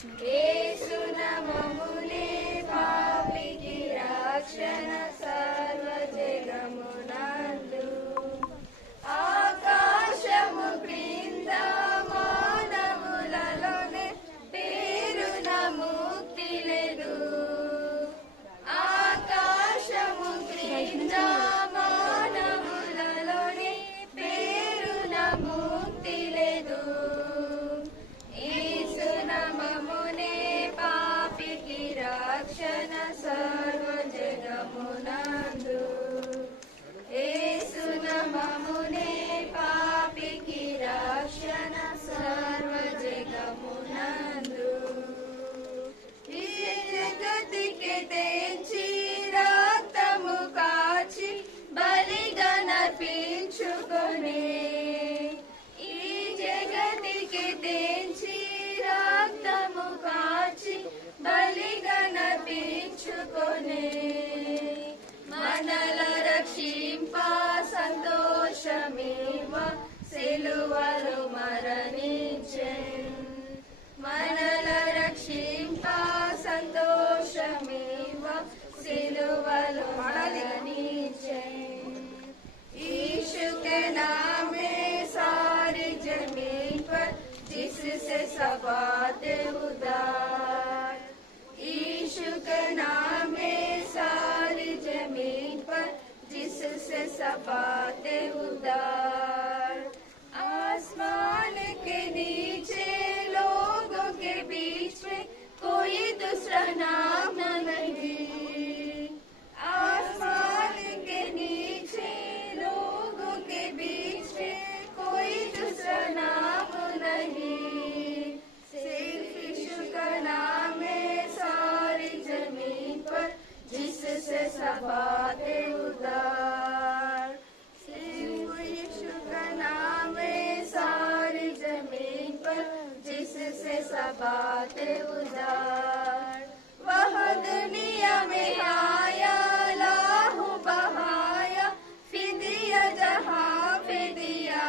చేస్తున్నాడు. మనల రక్షింప సంతోషమేవ సిలువలో మరణించెను. మనల రక్షింప సంతోషమేవ సిలువలో मरणिंచెను. यीशु के नाम में सारी जमीन पर जिससे सब आते उद्धार. यीशु के नाम में सारी जमीन पर जिससे सब आते उद्धार. आसमान के नीचे लोगों के बीच में कोई दूसरा नाम नहीं. आसमान के नीचे लोगों के बीच में कोई दूसरा नाम नहीं. सिर्फ यीशु का नाम है सारी जमीन पर जिससे सब आते उद्धार. सिर्फ यीशु का नाम है सारी जमीन पर जिससे सब आते उद्धार. वह दुनिया में आया लाहू बहाया फिदिया जहां फिदिया.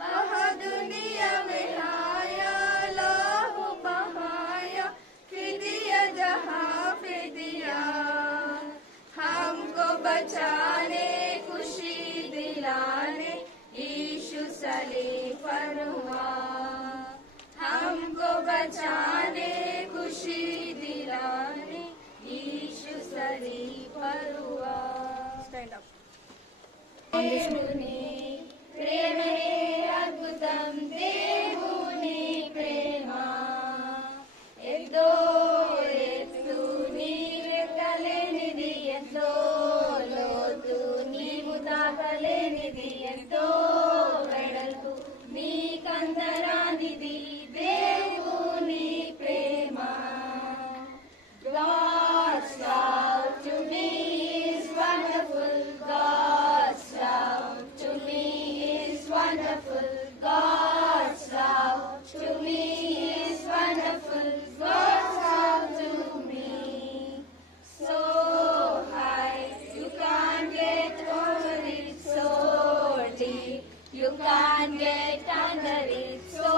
वह दुनिया में आया लाहू बहाया फिदिया जहां फिदिया. हमको बचाने खुशी दिलाने यीशु सलीब पर हुआ. हमको बचाने खुशी दिलाने यीशु सलीब पर हुआ. Stand up. దేవుని ప్రేమే అద్భుతం. దేవుని ప్రేమ ఎంతో ఎత్తు నీవెక్కలేనిది, ఎంతో లోతు నీవు తాకలేనిది, ఎంతో వెడల్పు నీకందరానిది దేవుని ప్రేమ. God's love to me is wonderful. God's love to me is wonderful. God's love to me is wonderful. God's love to me so high you can't get over it, so deep you can't get under it, so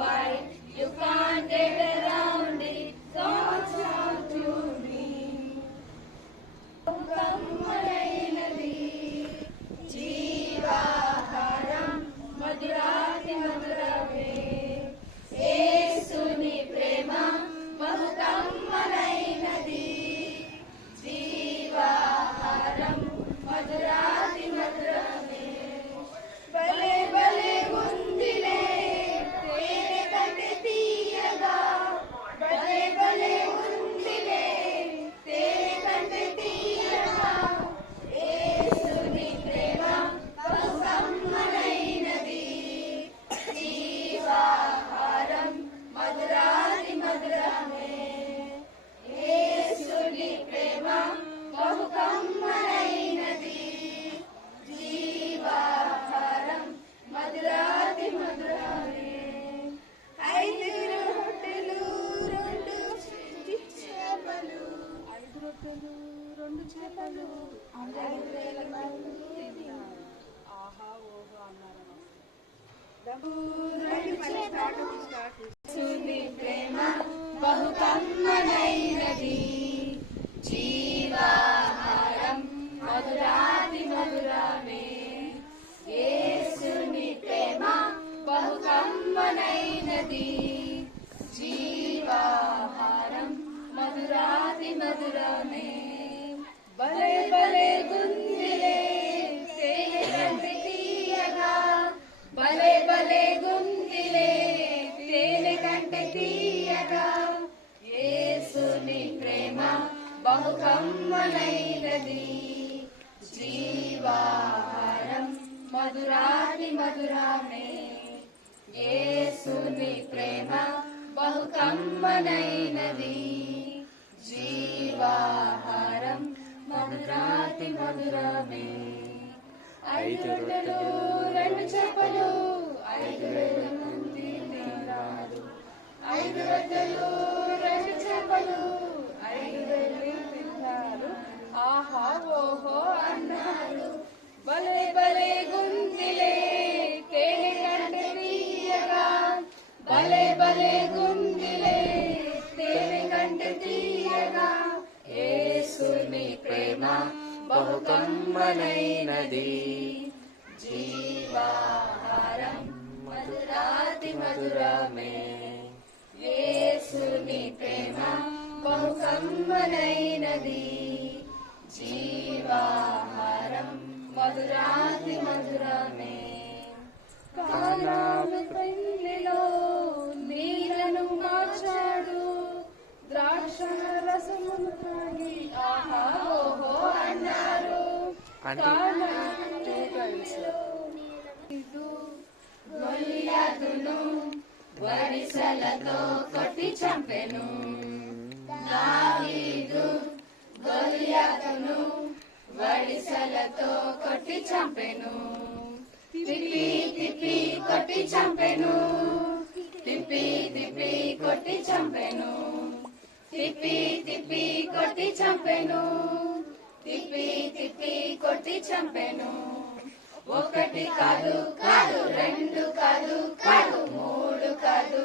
wide you can't get around it. God's love to me కమ్మరైనది, జీవాహారం మధురాతి మధురమే. యేసుని ప్రేమ బహు కమ్మరైనది, జీవాహారం మధురాతి మధురమే. భలే భలే ఉందిలే తేనె కంటే తీయగా, భలే భలే ఉందిలే తేనె కంటే తీయగా. యేసుని ప్రేమ బహు కమ్మనైనది, జీవాహారం మధురాతి మధురమే. యేసుని ప్రేమ బహు కమ్మనైనది, జీవాహారం మధురాతి మధురమే. 5 రొట్టెలు 2 చేపలు, 5 రొట్టెలు 2 చేపలు 5,000 మంది. ఆహా ఓహో అన్నారు. స్టార్ట్ యేసుని ప్రేమ బహు కమ్మనైనది, జీవాహారం మధురాతి మధురమే. యేసుని ప్రేమ బహు కమ్మనైనది, జీవాహారం మధురాతి మధురమే. భలే భలే గుందిలే తేనె కంటే తీయగా, భలే భలే గుందిలే తేనె కంటే తీయగా. యేసుని ప్రేమ బహు కమ్మనైనది, జీవాహారం మధురాతి మధురమే. యేసుని ప్రేమ బహు కమ్మనైనది, జీవాహారం మధురాతి మధురమే. 5 రొట్టెలు 2 చేపలు 5,000 మంది తిన్నారు. 5 రొట్టెలు 2 చేపలు 5,000 తిన్నారు. ఆహా ఓహో అన్నారు. భలే భలే గుందిలే తేనె కంటే తీయగా, భలే భలే గుందిలే తేనె కంటే తీయగా. యేసుని ప్రేమ బహు కమ్మనైనది, జీవాహారం మధురాతి మధురమే. యేసుని ప్రేమ బహు కమ్మనైనది, జీవాహారం మధురాతి మధురమే. కానాను పెళ్లిలో నీళ్లను మార్చాడు, ద్రాక్ష రసమును తాగి ఆహా ఓహో అన్నారు. గొలియాతును వడిసలతో కొట్టి చంపెను. దావీదు గొలియాతును వడిసలతో కొట్టి చంపెను. తిప్పి తిప్పి కొట్టి చంపెను, తిప్పి తిప్పి కొట్టి చంపెను. తిప్పి తిప్పి కొట్టి చంపెను, తిప్పి తిప్పి కొట్టి చంపెను. 1 కాదు కాదు 2 కాదు కాదు 3 కాదు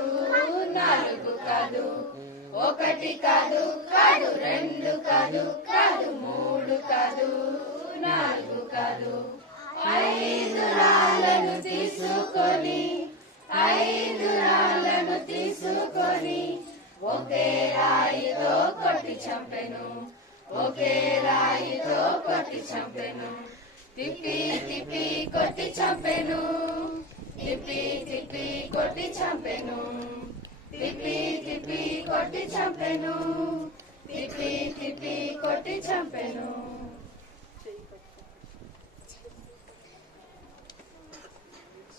4 కాదు. 1 కాదు కాదు 2 కాదు కాదు 3 కాదు 4 కాదు. 5 రాళ్లను తీసుకొని 5 రాళ్లను తీసుకొని ఒకే రాయితో కొట్టి చంపెను, ఒకే రాయితో కొట్టి చంపెను. తిప్పి తిప్పి కొట్టి చంపెను, తిప్పి తిప్పి కొట్టి చంపెను. తిప్పి తిప్పి కొట్టి చంపెను, తిప్పి తిప్పి కొట్టి చంపెను.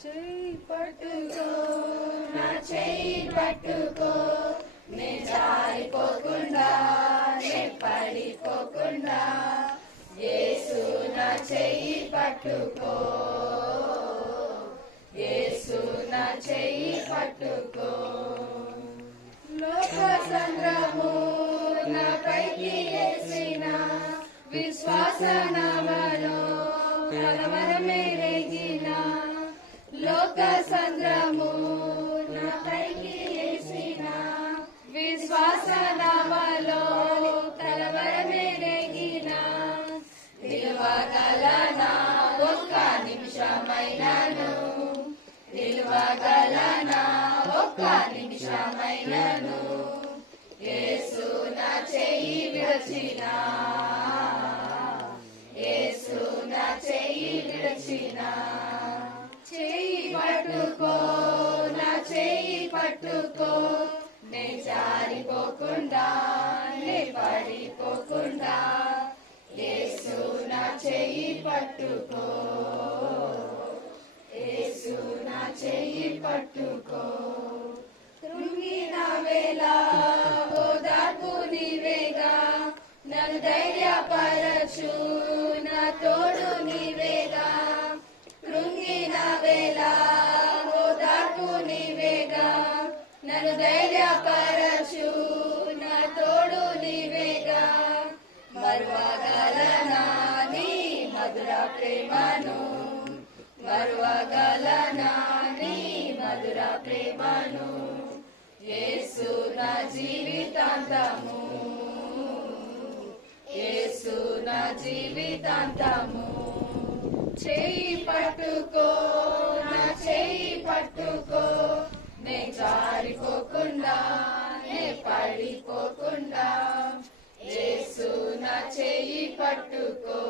చెయ్యి పట్టుకో నా చెయ్యి పట్టుకో, నే జారిపోకుండా నే పడిపోకుండా. యేసు నా చెయ్యి పట్టుకో, యేసు నా చెయ్యి పట్టుకో. లోక సంగ్రహము నా పైకి వేసిన విశ్వాస నామలో కలవరమే రేగిన. లోక సంగ్రహము నా పైకి వేసిన విశ్వాస నామలో కలవరమే రేగిన. నిలువగలనా ఒక్క నిమిషమైనను, నిలువగలనా ఒక్క నిమిషమైనను. యేసు నా చెయ్యి విడచిన, యేసు నా చెయ్యి విడచిన. చెయ్యి పట్టుకో నా చెయ్యి పట్టుకో, నే జారిపోకుండా నే పడిపోకుండా. యేసు నా చెయ్యి పట్టుకో, యేసు నా చెయ్యి పట్టుకో. కృంగిన వేళ ఓదార్పు నీవేగా, నన్ను ధైర్యపరచు నా తోడు నీవేగా. కృంగిన వేళ ఓదార్పు నీవేగా, నన్ను ధైర్యపరచు నా తోడు నీవేగా. మరువగలనా నీ మధుర ప్రేమను, మరువగలనా నీ మధుర ప్రేమను. యేసు నా జీవితాంతము, యేసు నా జీవితాంతము. చేయి పట్టుకో, నా చేయి పట్టుకో, నే జారిపోకుండా, నే పడిపోకుండా. యేసు నా చేయి పట్టుకో,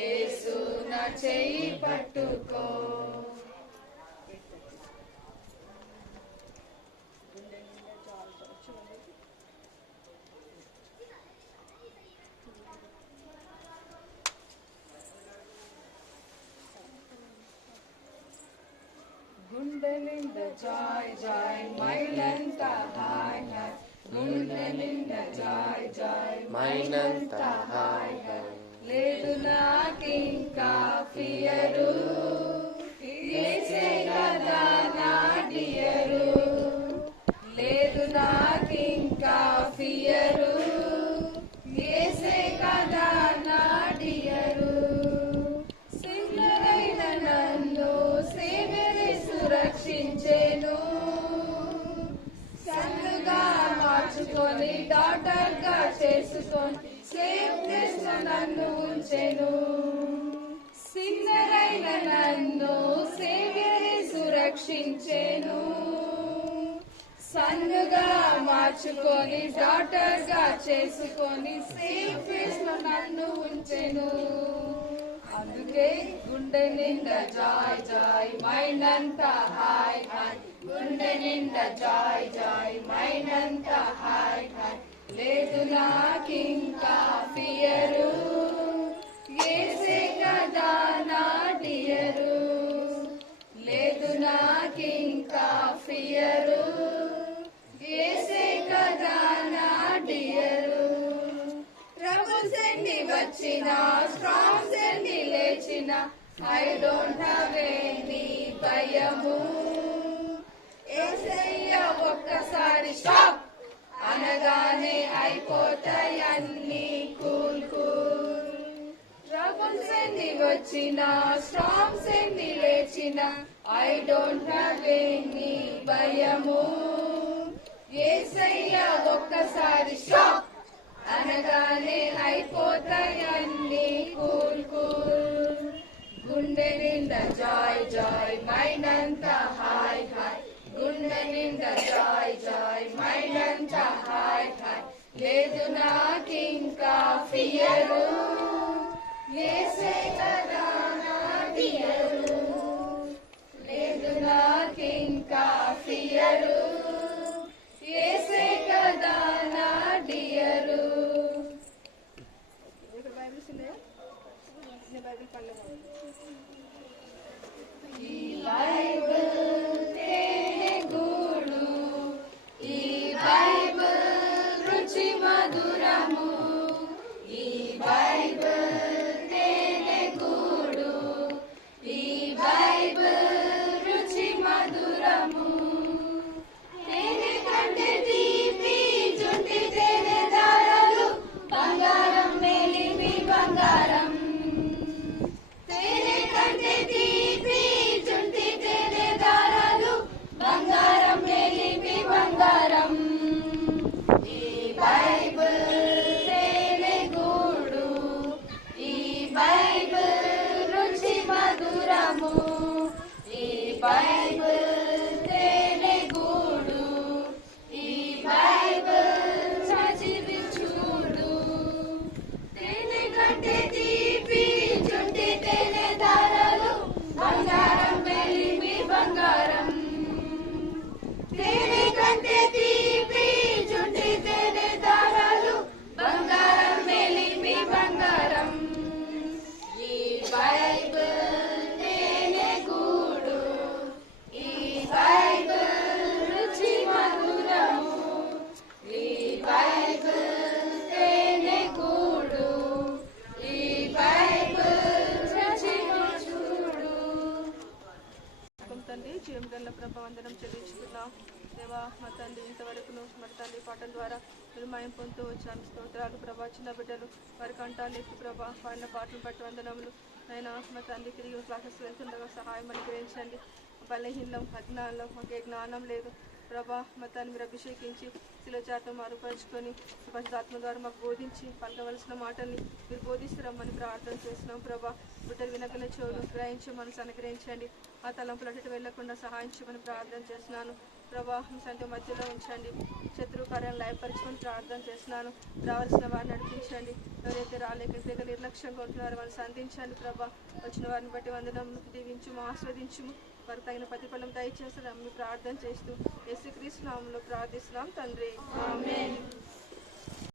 యేసు నా చేయి పట్టుకో. గుండె నిండా జాయ్ జాయ్, మైలంతా హాయ్ హాయ్. గుండె నిండా జాయ్ జాయ్, మైలంతా హాయ్ హాయ్. లేదు నాకింకా ఫియరు, యేసే కదా నా డియరు. లేదు నాకింకా ఫియరు, యేసే కదా నా డియరు. సిన్నరైన నన్ను సేవరే సురక్షించెను, సన్నుగా మార్చుకొని డాటర్ గా చేసుకొని సేవ్ చేస్తూ నన్ను ఉంచెను. సిన్నరైన నన్ను సేవరే సురక్షించెను, సన్నుగా మార్చుకొని డాటర్ గా చేసుకొని సేవ్ చేస్తూ నన్ను ఉంచెను. అందుకే గుండె నిండా జాయ్ జాయ్, మైండ్ అంతా హాయ్ హాయ్. గుండె నిండా జాయ్ జాయ్, మైండ్ అంతా హాయ్ హాయ్. లేదు నాకింకా ఫియరు, యేసే కదా నా డియరు. లేదు నాకింకా ఫియరు, యేసే కదా నా డియరు. ట్రబుల్స్ ఎన్ని వచ్చినా, స్ట్రాంగ్స్ ఎన్ని లేచినా, ఐ డోంట్ హ్యావ్ ఎనీ భయము. యేసయ్య ఒక్కసారి స్టాప్ అనగానే అయిపోతాయి అన్ని కూల్ కూల్. ట్రబుల్స్ ఎన్ని వచ్చినా, స్ట్రాంగ్స్ ఎన్ని లేచినా, ఐ డోంట్ హ్యావ్ ఎనీ భయము. యేసయ్య ఒక్కసారి స్టాప్ అనగానే అయిపోతాయి అన్ని కూల్ కూల్. గుండె నిండా జాయ్ జాయ్, మైండ్ అంతా హాయ్ హాయ్. గుండె నిండా జాయ్ జాయ్, మైండ్ అంతా హాయ్ హాయ్. లేదు నాకింకా ఫియరు, యేసే కదా నా డియరు. లేదు నాకింకా ఫియరు, యేసే కదా నా డియరు. ఇక్కడ బైబిల్స్ ఉన్నాయా? బైబిల్ పడలేదు. ఈ బైబిల్ తేనె గూడు, ఈ బైబిల్ రుచి మధురము. ఈ బైబిల్ తేనె గూడు, ఈ బైబిల్ రుచి మధురము. తేనె కంటే తీపి జుంటి తేనె దారాలు, బంగారం మేలిమి బంగారం. తేనె కంటే తీపి జుంటి తేనె దారాలు, బంగారం మేలిమి బంగారం. ఈ బైబిల్ తేనె గూడు, ఈ బైబిల్ రుచి మధురము. ఈ బైబిల్ తేనె గూడు, ఈ బైబిల్ చదివి చూడు. తేనె కంటే తీపి జుంటి తేనె దారాలు, బంగారం మేలిమి బంగారం. తేనె కంటే తీపి జుంటి తేనె దారాలు, బంగారం మేలిమి బంగారం. ఈ బైబిల్ తేనె గూడు, ఈ బైబిల్ రుచి మధురము. ఈ బైబిల్ తేనె గూడు, ఈ బైబిల్ రుచి చూడు. తండ్రి జీవం గల ప్రభావందనం చెల్లించుకున్నాం దేవా. మా తండ్రి ఇంతవరకు మరి తండ్రి పాటల ద్వారా మీరు మయం పొందుతూ వచ్చాను. స్తోత్రాలు ప్రభా. చిన్న బిడ్డలు వారి కంఠాలు ఎత్తి ప్రభా పాడిన పాటలు బట్టి వందనములు. అయినా మా తండ్రి తిరిగి క్లాసెస్ వెళ్తుండగా సహాయం అనుగ్రహించండి. బలహీనం అజ్ఞానం, మాకే జ్ఞానం లేదు ప్రభా. మతాన్ని మీరు అభిషేకించి శిలచాటం మారుపరుచుకొని పరిశుద్ధాత్మ ద్వారా మాకు బోధించి పలకవలసిన మాటల్ని మీరు బోధిస్తారమ్మని ప్రార్థన చేస్తున్నాం ప్రభా. బిడ్డలు వినగల చెవులు గ్రహించి మనసు అనుగ్రహించండి. ఆ తలంపులు అటు వెళ్ళకుండా సహాయం చేయమని ప్రార్థన చేస్తున్నాను ప్రభా. మీ సంఖ్య మధ్యలో ఉంచండి. శత్రు కార్యాలను లయపరచమని ప్రార్థన చేస్తున్నాను. రావాల్సిన వారిని నడిపించండి. ఎవరైతే రాలేక నిర్లక్ష్యంగా ఉంటున్నారో వారిని సంధించండి ప్రభా. వచ్చిన వారిని బట్టి వందనం దీవించుము, ఆస్వాదించుము. వారికి తగిన ప్రతిఫలం దయచేస్తారని ప్రార్థన చేస్తూ యేసుక్రీస్తు నామములో ప్రార్థిస్తున్నాం తండ్రి. ఆమేన్.